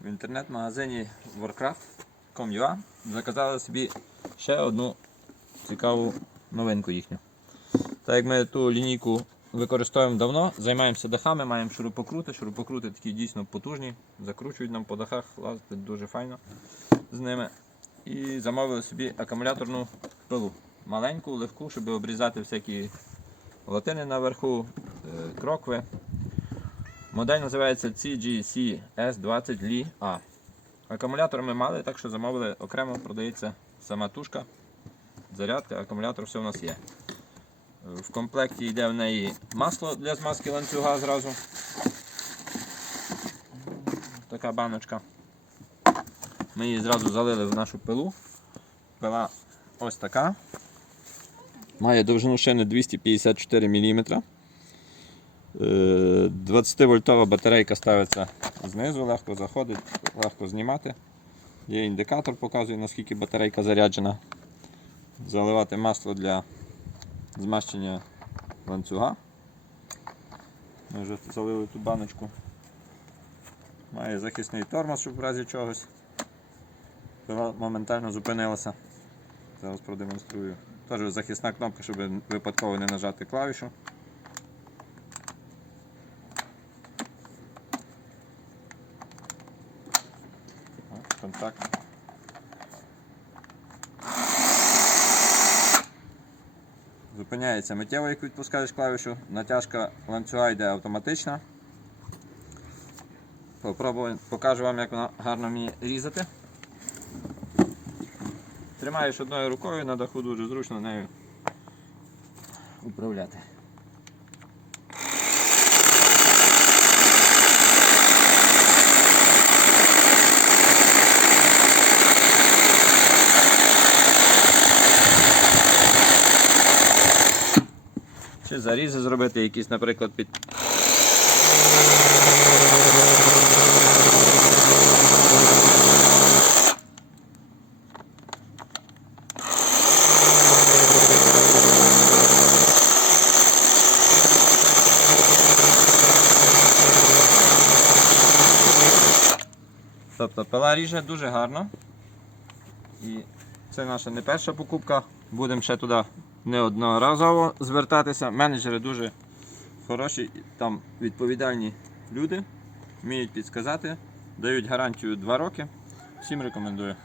в інтернет-магазині Warcraft.com.ua заказали собі ще одну цікаву новинку їхню. Так як ми ту лінійку використовуємо давно, займаємося дахами, маємо шурупокрути. Шурупокрути такі дійсно потужні, закручують нам по дахах, лазити дуже файно з ними. І замовили собі акумуляторну пилу. Маленьку, легку, щоб обрізати всякі латини наверху, е, крокви. Модель називається CGC S20 Li A. Акумулятор ми мали, так що замовили окремо, продається сама тушка, зарядка, акумулятор, все у нас є. В комплекті йде в неї масло для змазки ланцюга зразу. Така баночка. Ми її зразу залили в нашу пилу. Пила ось така. Має довжину шини 254 мм. 20-вольтова батарейка ставиться знизу, легко заходить, легко знімати. Є індикатор, показує наскільки батарейка заряджена. Заливати масло для змащення ланцюга. Ми вже залили ту баночку. Має захисний тормоз, щоб в разі чогось. Пила моментально зупинилася. Зараз продемонструю. Теж захисна кнопка, щоб випадково не нажати клавішу. Контакт. Зупиняється миттєво, як відпускаєш клавішу. Натяжка ланцюга йде автоматична. Попробую, покажу вам, як вона гарно вміє різати. Тримаєш одною рукою, на даху дуже зручно нею управляти. Чи зарізи зробити якісь, наприклад, під. Тобто пила ріже дуже гарно. І це наша не перша покупка. Будемо ще туди неодноразово звертатися. Менеджери дуже хороші, там відповідальні люди, вміють підказати, дають гарантію 2 роки. Всім рекомендую.